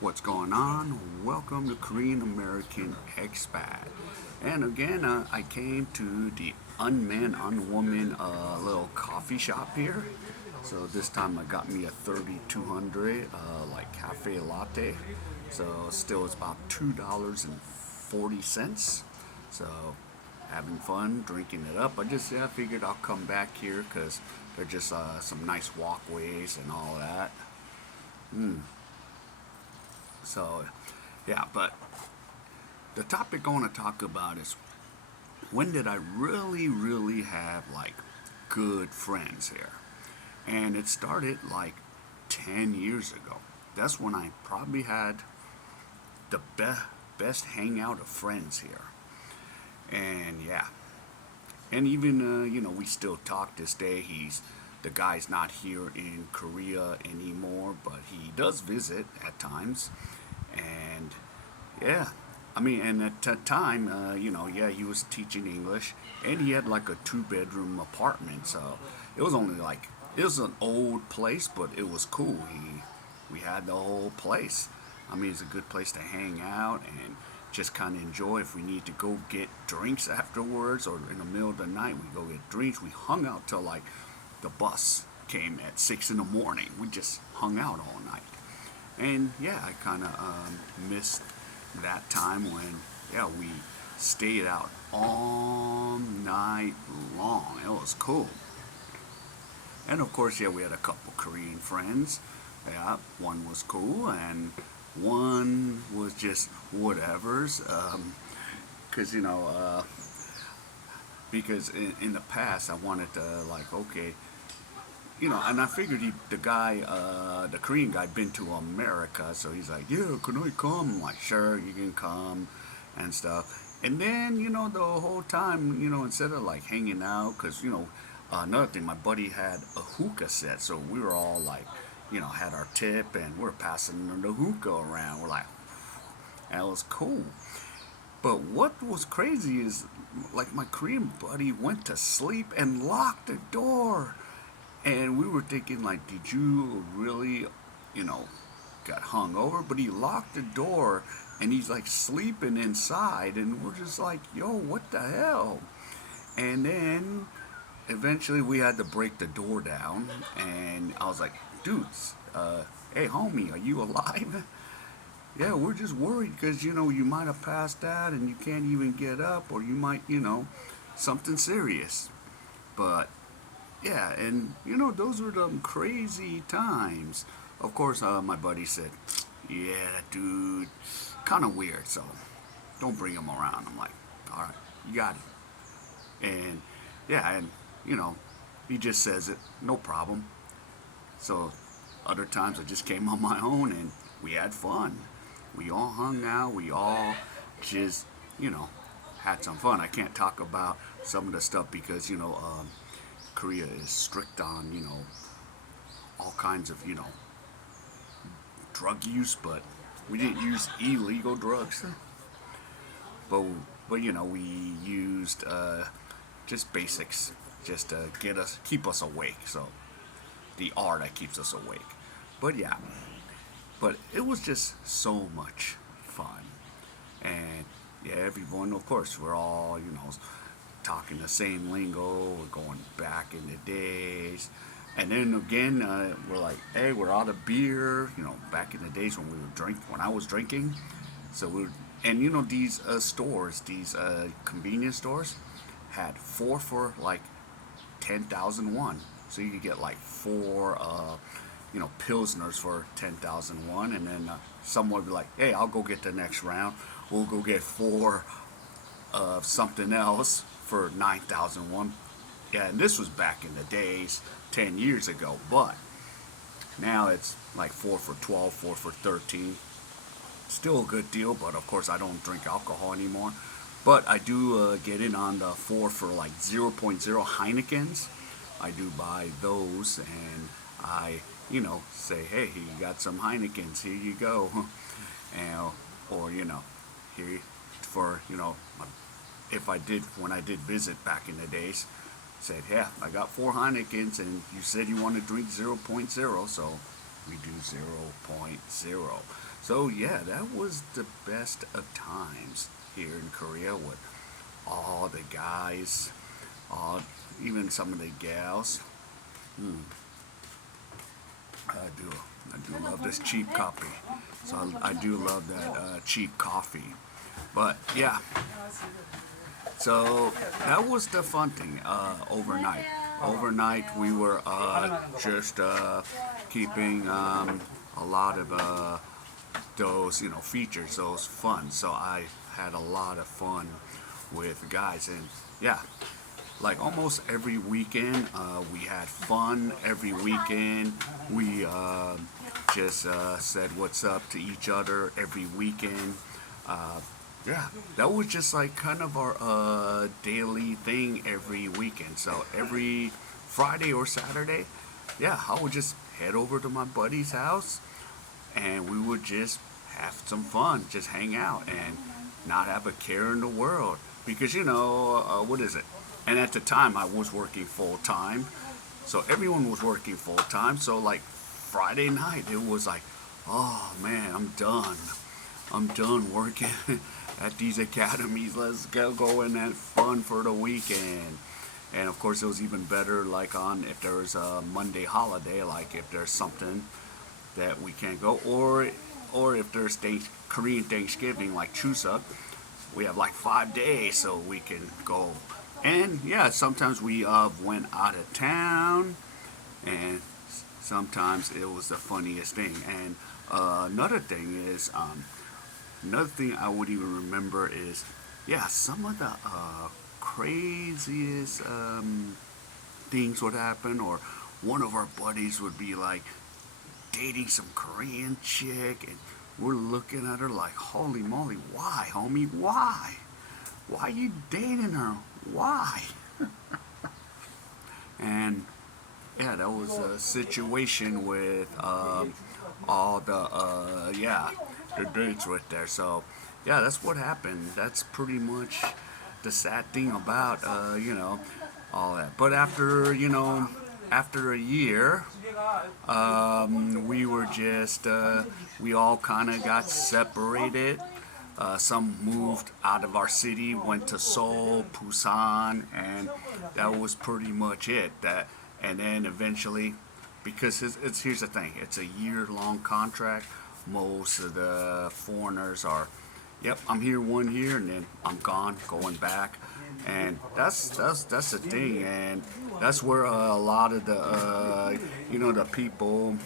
What's going on? Welcome to Korean American Expat. And again, I came to the Unman Unwoman little coffee shop here. So this time I got me a 3200 like cafe latte. So still it's about $2.40. So having fun drinking it up. I figured I'll come back here because there's just some nice walkways and all that. So yeah, but the topic I want to talk about is when did I really have like good friends here? And it started like 10 years ago. That's when I probably had the best hangout of friends here. And yeah, and even we still talk this day. The guy's not here in Korea anymore, but he does visit at times. And yeah, I mean, and at that time, yeah, he was teaching English, and he had like a two-bedroom apartment. So it was only like it was an old place, but it was cool. We had the whole place. I mean, it's a good place to hang out and just kind of enjoy. If we need to go get drinks afterwards, or in the middle of the night, we go get drinks. We hung out till like the bus came at 6 in the morning. We just hung out all night. And yeah, I kind of missed that time when, yeah, we stayed out all night long. It was cool. And of course, yeah, we had a couple Korean friends. Yeah, one was cool and one was just whatever's. Because, because in the past I wanted to, like, okay, and I figured the Korean guy, been to America, so he's like, yeah, can I come? I'm like, sure, you can come, and stuff. And then, the whole time, instead of like hanging out, because another thing, my buddy had a hookah set, so we were all like, had our tip, and we're passing the hookah around. We're like, that was cool. But what was crazy is, like, my Korean buddy went to sleep and locked the door. And we were thinking, like, did you really, you know, got hung over? But he locked the door and he's like sleeping inside. And we're just like, yo, what the hell? And then eventually we had to break the door down. And I was like, dudes, hey, homie, are you alive? Yeah, we're just worried because, you might have passed out and you can't even get up, or you might, something serious. But yeah, and those were the crazy times. Of course, my buddy said, "Yeah, dude, kind of weird, so don't bring him around." I'm like, "All right, you got it." And yeah, and you know, he just says it, no problem. So other times I just came on my own and we had fun. We all hung out. We all just, you know, had some fun. I can't talk about some of the stuff because Korea is strict on all kinds of drug use, but we didn't use illegal drugs. But we used just basics, just to keep us awake. So the R that keeps us awake. But yeah, but it was just so much fun, and yeah, everyone, of course, we're all talking the same lingo. We're going back in the days. And then again, we're like, hey, we're out of beer. Back in the days when I was drinking. So and these stores, these convenience stores, had four for like 10,001. So you could get like four, pilsners for 10,001, and then someone would be like, hey, I'll go get the next round. We'll go get four of something else for 9,001. Yeah, and this was back in the days, 10 years ago. But now it's like 4 for 12, 4 for 13. Still a good deal, but of course I don't drink alcohol anymore. But I do get in on the 4 for like zero point 0.0 Heinekens. I do buy those, and I, say, hey, you got some Heinekens, here you go. And, or, here for, if I did, when I did visit back in the days, said, yeah, I got four Heinekens, and you said you want to drink zero point 0.0, so we do zero point 0.0. So yeah, that was the best of times here in Korea with all the guys, all even some of the gals. Hmm, I do I do love this cheap coffee. So I do love that cheap coffee. But yeah, so that was the fun thing. Overnight, we were just keeping a lot of those features, those fun. So I had a lot of fun with guys, and yeah, like almost every weekend we had fun. Every weekend we just said what's up to each other every weekend. Uh, yeah, that was just like kind of our daily thing every weekend. So every Friday or Saturday, yeah, I would just head over to my buddy's house and we would just have some fun, just hang out and not have a care in the world. Because, what is it? And at the time, I was working full time. So everyone was working full time. So, like, Friday night, it was like, oh man, I'm done. I'm done working at these academies. Let's go and have fun for the weekend. And of course, it was even better, like on if there's a Monday holiday, like if there's something that we can't go, or if there's Korean Thanksgiving like Chuseok, we have like 5 days so we can go. And yeah, sometimes we went out of town, and sometimes it was the funniest thing. And another thing I would even remember is, yeah, some of the craziest things would happen, or one of our buddies would be like dating some Korean chick, and we're looking at her like, holy moly, why, homie, why? Why you dating her? Why? And yeah, that was a situation with all the the dates right there. So yeah, that's what happened. That's pretty much the sad thing about all that. But after after a year, we were just we all kind of got separated. Some moved out of our city, went to Seoul, Busan, and that was pretty much it. And then eventually, because here's the thing, it's a year-long contract. Most of the foreigners are, yep, I'm here 1 year and then I'm gone, going back, and that's the thing, and that's where a lot of the the people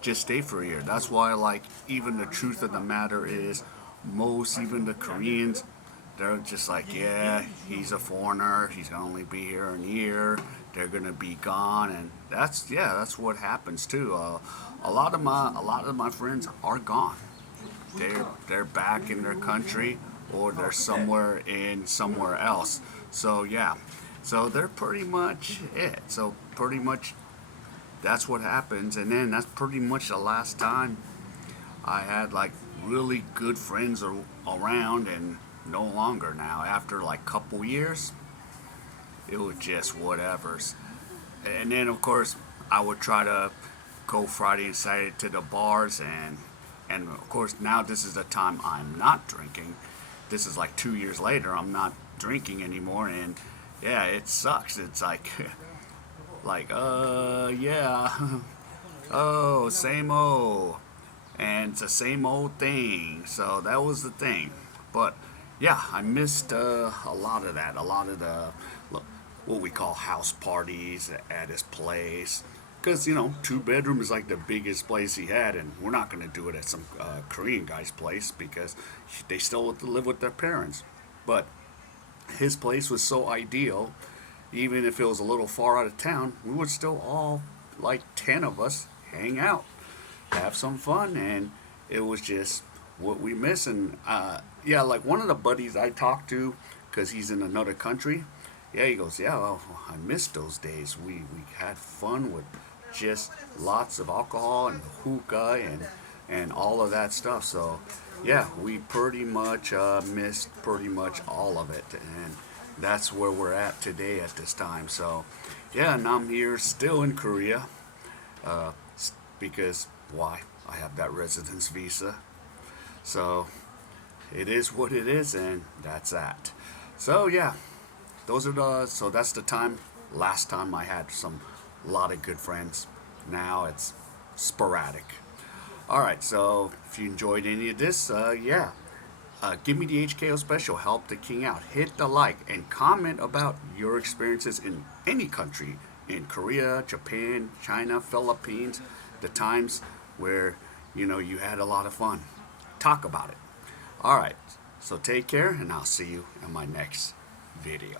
just stay for a year. That's why, like, even the truth of the matter is, most, even the Koreans, they're just like, yeah, he's a foreigner. He's gonna only be here a year. They're gonna be gone, and that's what happens too. A lot of my friends are gone. They're back in their country, or they're somewhere else. So yeah, so they're pretty much it. So pretty much that's what happens, and then that's pretty much the last time I had like really good friends around, and no longer now. After like couple years, it was just whatever's. And then of course I would try to go Friday and Saturday to the bars, and of course now this is the time I'm not drinking. This is like 2 years later. I'm not drinking anymore, and yeah, it sucks. It's like like yeah, oh, same old, and it's the same old thing. So that was the thing. But yeah, I missed a lot of that. A lot of the what we call house parties at his place. Because, 2 bedroom is like the biggest place he had, and we're not going to do it at some Korean guy's place because they still have to live with their parents. But his place was so ideal, even if it was a little far out of town, we would still all, like 10 of us, hang out, have some fun, and it was just what we miss. And yeah, like one of the buddies I talked to, because he's in another country, yeah, he goes, yeah, well, I miss those days. We had fun with just lots of alcohol and hookah and all of that stuff. So yeah, we pretty much missed pretty much all of it, and that's where we're at today at this time. So yeah, and I'm here still in Korea, uh, because why? I have that residence visa. So it is what it is, and that's that. So yeah, so that's the time. Last time I had some lot of good friends. Now it's sporadic. All right, so if you enjoyed any of this, yeah, give me the HKO special. Help the king out. Hit the like and comment about your experiences in any country, in Korea, Japan, China, Philippines, the times where you had a lot of fun. Talk about it. All right, so take care, and I'll see you in my next video.